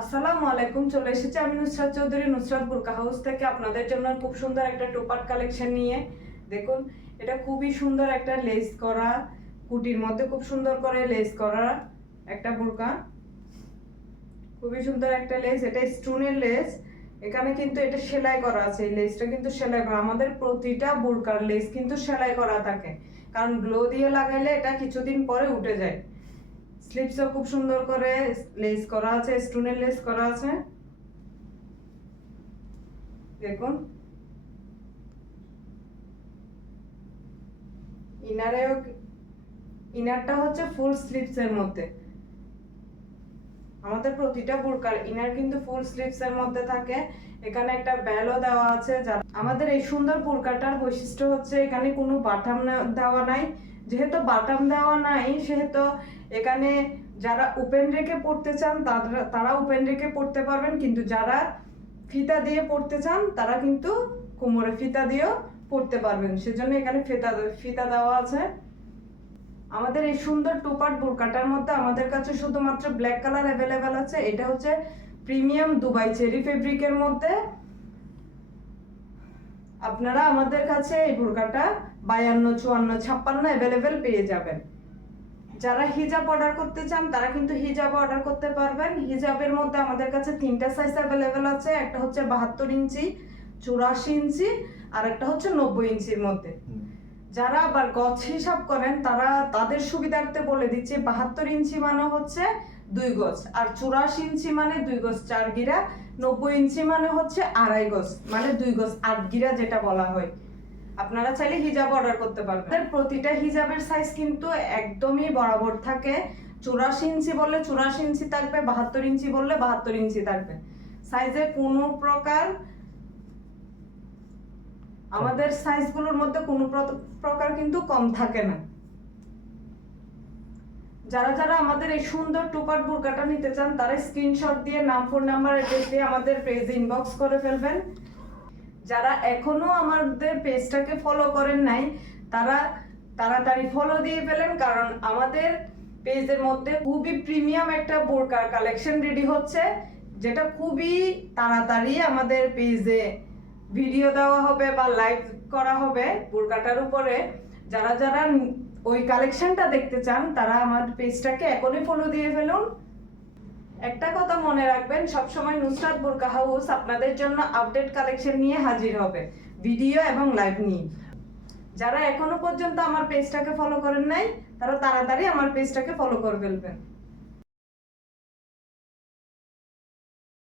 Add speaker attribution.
Speaker 1: আসসালামু আলাইকুম, চলে এসেছি আমি নুসরাত চৌধুরী, নুসরাত বুরকা হাউস থেকে আপনাদের জন্য খুব সুন্দর একটা টোপার কালেকশন নিয়ে। দেখুন, এটা খুবই সুন্দর একটা লেস করা কুটির মধ্যে, খুব সুন্দর করে লেস করা একটা বুরকা। খুবই সুন্দর একটা লেস, এটা স্টোনের লেস। এখানে কিন্তু এটা সেলাই করা আছে, এই লেসটা কিন্তু সেলাই করা। আমাদের প্রতিটা বুরকার লেস কিন্তু সেলাই করা থাকে, কারণ গ্লো দিয়ে লাগাইলে এটা কিছুদিন পরে উঠে যায়। স্লিপসও খুব সুন্দর করে লেস করা আছে স্টোনের লেস করা আছে। দেখুন। ইনারেও ইনারটা হচ্ছে ফুল স্লিপস এর মধ্যে। আমাদের প্রতিটা বুরকার ইনার কিন্তু ফুল স্লিপস এর মধ্যে থাকে। এখানে একটা বেলও দেওয়া আছে যার আমাদের এই সুন্দর বুরকাটার বৈশিষ্ট্য হচ্ছে এখানে কোনো বাটাম দেওয়া নাই। যেহেতু বাটাম দেওয়া নাই, সেহেতু এখানে যারা ওপেন রেখে পড়তে চান তারা তারা ওপেন রেখে পড়তে পারবেন, কিন্তু যারা ফিতা দিয়ে পড়তে চান, তারা কিন্তু কোমরে ফিতা দিয়েও পড়তে পারবেন। সেজন্য এখানে ফিতা ফিতা দেওয়া আছে। আমাদের এই সুন্দর টুপাট বুরকাটার মধ্যে আমাদের কাছে শুধুমাত্র ব্ল্যাক কালার অ্যাভেলেবেল আছে। এটা হচ্ছে প্রিমিয়াম দুবাই চেরি ফেব্রিকের মধ্যে আপনারা আমাদের কাছে এই বোরকাটা বায়ান্ন, চুয়ান্ন, ছাপ্পান্ন অ্যাভেলেবেল পেয়ে যাবেন। যারা হিজাব অর্ডার করতে চান, তারা কিন্তু হিজাব অর্ডার করতে পারবেন। হিজাবের মধ্যে আমাদের কাছে তিনটা সাইজ অ্যাভেলেবেল আছে। একটা হচ্ছে বাহাত্তর ইঞ্চি, চুরাশি ইঞ্চি, আর একটা হচ্ছে নব্বই ইঞ্চির মধ্যে। যারা আবার গছ হিসাব করেন, তারা তাদের সুবিধার্থে বলে দিচ্ছে, বাহাত্তর ইঞ্চি মানে হচ্ছে দুই গজ, আর চুরাশি ইঞ্চি মানে দুই গজ, চার গিরা, নব্বই ইঞ্চি মানে হচ্ছে আড়াই গজ মানে দুই গজ, আট গিরা যেটা বলা হয়। আপনারা চাইলে হিজাব অর্ডার করতে পারবেন। প্রতিটা হিজাবের সাইজ কিন্তু একদমই বরাবর থাকে। চুরাশি ইঞ্চি বললে চুরাশি ইঞ্চি থাকবে, বাহাত্তর ইঞ্চি বললে বাহাত্তর ইঞ্চি থাকবে। সাইজে কোনো প্রকার আমাদের সাইজগুলোর মধ্যে কোনো প্র- প্রকার কিন্তু কম থাকে না। যারা যারা আমাদের এই সুন্দর টুপার বুরকাটা নিতে চান, তারা স্ক্রিনশট দিয়ে নাম ফোন নাম্বার অ্যাড্রেস দিয়ে আমাদের পেজে ইনবক্স করে ফেলবেন। যারা এখনও আমাদের পেজটাকে ফলো করেন নাই, তারা তাড়াতাড়ি ফলো দিয়ে ফেলেন, কারণ আমাদের পেজের মধ্যে খুবই প্রিমিয়াম একটা বোরকার কালেকশন রেডি হচ্ছে, যেটা খুবই তাড়াতাড়ি আমাদের পেজে ভিডিও দেওয়া হবে বা লাইভ করা হবে বোরকাটার উপরে। যারা যারা ওই কালেকশনটা দেখতে চান, তারা আমার পেজটাকে এখনই ফলো দিয়ে ফেলুন। একটা কথা মনে রাখবেন, সবসময় নুসরাত বোরকা হাউস আপনাদের জন্য আপডেট কালেকশন নিয়ে হাজির হবে ভিডিও এবং লাইভ নিয়ে। যারা এখনও পর্যন্ত আমার পেজটাকে ফলো করেন নাই, তারা তাড়াতাড়ি আমার পেজটাকে ফলো করে ফেলবেন।